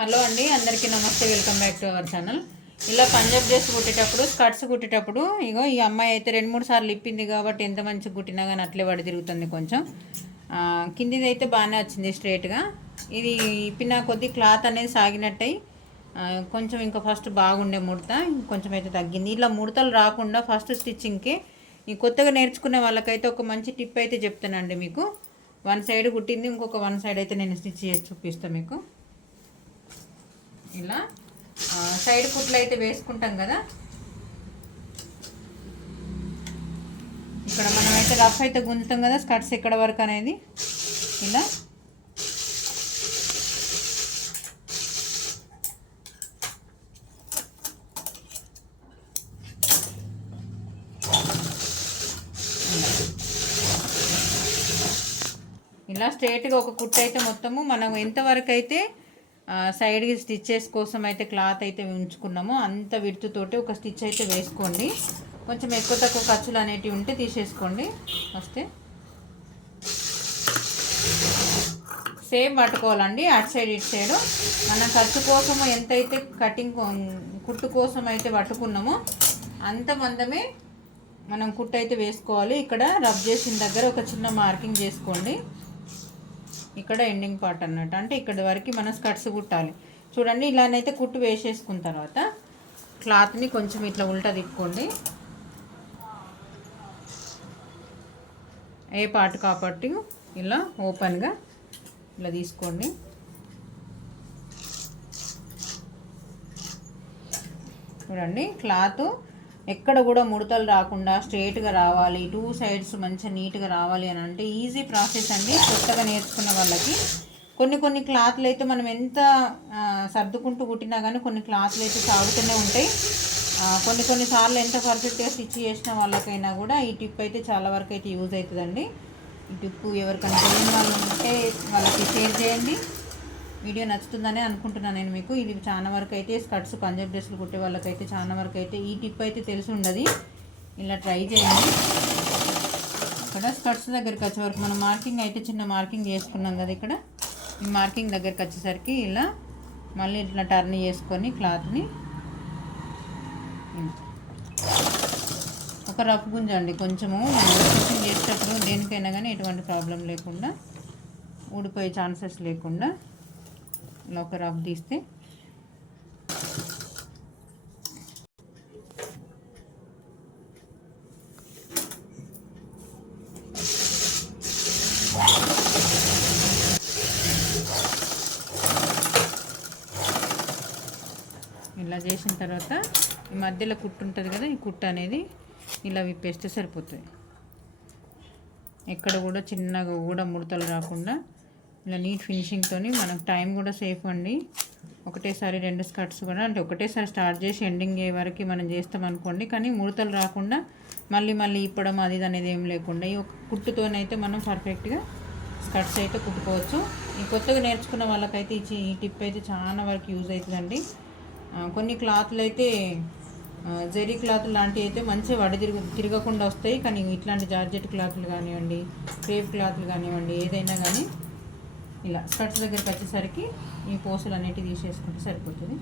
Hello అండి, అందరికీ నమస్తే. Welcome back to our channel. ఇలా పంజాబ్ డ్రెస్ కుట్టేటప్పుడు, స్కర్ట్స్ కుట్టేటప్పుడు ఇగో ఈ అమ్మాయి అయితే 2-3 సార్లు ఇప్పింది కాబట్టి ఎంత మంచిగా కుట్టినా కానీ అట్లే పడి తిరుగుతుంది. కొంచెం కిందిది అయితే బాగానే వచ్చింది స్ట్రైట్గా. ఇది ఇప్పిన కొద్ది క్లాత్ అనేది సాగినట్టయి కొంచెం ఇంకా ఫస్ట్ బాగుండే ముడత కొంచెం అయితే తగ్గింది. ఇలా ముడతలు రాకుండా ఫస్ట్ స్టిచ్చింగ్కి ఈ కొత్తగా నేర్చుకునే వాళ్ళకైతే ఒక మంచి టిప్ అయితే చెప్తానండి మీకు. వన్ సైడ్ కుట్టింది, ఇంకొక వన్ సైడ్ అయితే నేను స్టిచ్ చేసి చూపిస్తాను మీకు. ఇలా సైడ్ కుట్లు అయితే వేసుకుంటాం కదా, ఇక్కడ మనం అయితే రఫ్ అయితే గుంజుతాం కదా స్కర్ట్స్ ఎక్కడ వరకు అనేది. ఇలా ఇలా స్ట్రైట్గా ఒక కుట్టు అయితే మొత్తము మనం ఎంతవరకు అయితే సైడ్కి స్టిచ్చెస్ కోసం అయితే క్లాత్ అయితే ఉంచుకున్నామో అంత విడుతుతోటి ఒక స్టిచ్ అయితే వేసుకోండి. కొంచెం ఎక్కువ తక్కువ ఖర్చులు అనేటివి ఉంటే తీసేసుకోండి. వస్తే సేమ్ పట్టుకోవాలండి, అటు సైడ్ ఇటు సైడు. మన ఖర్చు కోసము ఎంతైతే కటింగ్ కుట్టు కోసం అయితే పట్టుకున్నామో అంత మందమే మనం కుట్టు అయితే వేసుకోవాలి. ఇక్కడ రబ్ చేసిన దగ్గర ఒక చిన్న మార్కింగ్ చేసుకోండి. ఇక్కడ ఎండింగ్ పార్ట్ అన్నట్టు, అంటే ఇక్కడ వరకు మనం స్కర్ట్స్ కుట్టాలి. చూడండి, ఇలానైతే కుట్టు వేసేసుకున్న తర్వాత క్లాత్ని కొంచెం ఇట్లా ఉల్టా తిప్పుకోండి. ఏ పార్ట్ కాబట్టి ఇలా ఓపెన్గా ఇలా తీసుకోండి. చూడండి, క్లాత్ ఎక్కడ కూడా ముడతలు రాకుండా స్ట్రైట్గా రావాలి, 2 సైడ్స్ మంచిగా నీట్గా రావాలి అని అంటే ఈజీ ప్రాసెస్ అండి. కొత్తగా నేర్చుకున్న వాళ్ళకి కొన్ని క్లాత్లు అయితే మనం ఎంత సర్దుకుంటూ కుట్టినా కానీ కొన్ని క్లాత్లు అయితే సాగుతూనే ఉంటాయి. కొన్నిసార్లు ఎంత పర్ఫెక్ట్గా స్టిచ్ చేసిన వాళ్ళకైనా కూడా ఈ టిప్ అయితే చాలా వరకు అయితే యూజ్ అవుతుందండి. ఈ టిప్ ఎవరికైనా తెలియని వాళ్ళు ఉంటే వాళ్ళకి షేర్ చేయండి. వీడియో నచ్చుతుందని అనుకుంటున్నాను నేను మీకు. ఇది చాలా వరకు అయితే స్కర్ట్స్ పంజాబ్ డ్రెస్సులు కుట్టే వాళ్ళకైతే చాలా వరకు అయితే ఈ టిప్ అయితే తెలిసి ఉండదు. ఇలా ట్రై చేయండి. ఇక్కడ స్కర్ట్స్ దగ్గరికి వచ్చే వరకు మనం మార్కింగ్ అయితే చిన్న మార్కింగ్ చేసుకున్నాం కదా, ఇక్కడ ఈ మార్కింగ్ దగ్గరికి వచ్చేసరికి ఇలా మళ్ళీ ఇట్లా టర్న్ చేసుకొని క్లాత్ని ఒక రఫ్ గుంజండి. కొంచెము స్టిచ్చింగ్ చేసేటప్పుడు దేనికైనా కానీ ఎటువంటి ప్రాబ్లం లేకుండా, ఊడిపోయే ఛాన్సెస్ లేకుండా ఇలా ఒక రఫ్ తీస్తే ఇలా చేసిన తర్వాత ఈ మధ్యలో కుట్టు ఉంటుంది కదా, ఈ కుట్టు అనేది ఇలా విప్పేస్తే సరిపోతుంది. ఎక్కడ కూడా చిన్నగా కూడా ముడతలు రాకుండా ఇలా నీట్ ఫినిషింగ్తో మనకు టైం కూడా సేఫ్ అండి. ఒకటేసారి 2 స్కర్ట్స్ కూడా అంటే ఒకటేసారి స్టార్ట్ చేసి ఎండింగ్ అయ్యే వరకు మనం చేస్తామనుకోండి, కానీ ముడతలు రాకుండా మళ్ళీ ఇప్పడం అది అనేది ఏం లేకుండా ఈ ఒక కుట్టుతోనైతే మనం పర్ఫెక్ట్గా స్కర్ట్స్ అయితే కుట్టుకోవచ్చు. ఈ కొత్తగా నేర్చుకున్న వాళ్ళకైతే ఈ టిప్ అయితే చాలా వరకు యూజ్ అవుతుందండి. కొన్ని క్లాత్లు అయితే జరీ క్లాత్ లాంటివి అయితే మంచిగా తిరగకుండా వస్తాయి, కానీ ఇట్లాంటి జార్జెట్ క్లాత్లు కానివ్వండి, క్రేప్ క్లాత్లు కానివ్వండి, ఏదైనా కానీ ఇలా స్కర్ట్స్ దగ్గరికి వచ్చేసరికి ఈ పోసులు అనేటివి తీసేసుకుంటే సరిపోతుంది.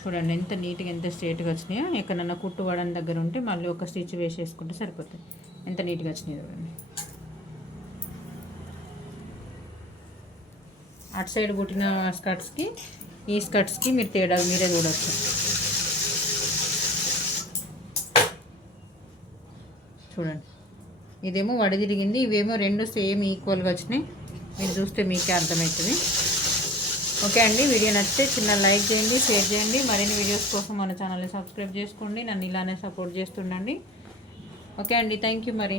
చూడండి ఎంత నీట్గా ఎంత స్ట్రైట్గా వచ్చినాయో. ఎక్కడన్నా కుట్టు వడని దగ్గర ఉంటే మళ్ళీ ఒక స్టిచ్ వేసేసుకుంటే సరిపోతుంది. ఎంత నీట్గా వచ్చినాయి చూడండి. అటు సైడ్ కుట్టిన స్కర్ట్స్కి ఈ స్కర్ట్స్కి మీరు తేడా మీరే చూడవచ్చు. చూడండి, ఇదేమో వడి తిరిగింది, ఇవేమో 2 సేమ్ ఈక్వల్గా వచ్చినాయి. మీరు చూస్తే మీకే అర్థమవుతుంది. ఓకే అండి, వీడియో నచ్చితే చిన్న లైక్ చేయండి, షేర్ చేయండి. మరిన్ని వీడియోస్ కోసం మన ఛానల్ని సబ్స్క్రైబ్ చేసుకోండి. నన్ను ఇలానే సపోర్ట్ చేస్తుండండి. ఓకే అండి, థ్యాంక్ యూ. మరి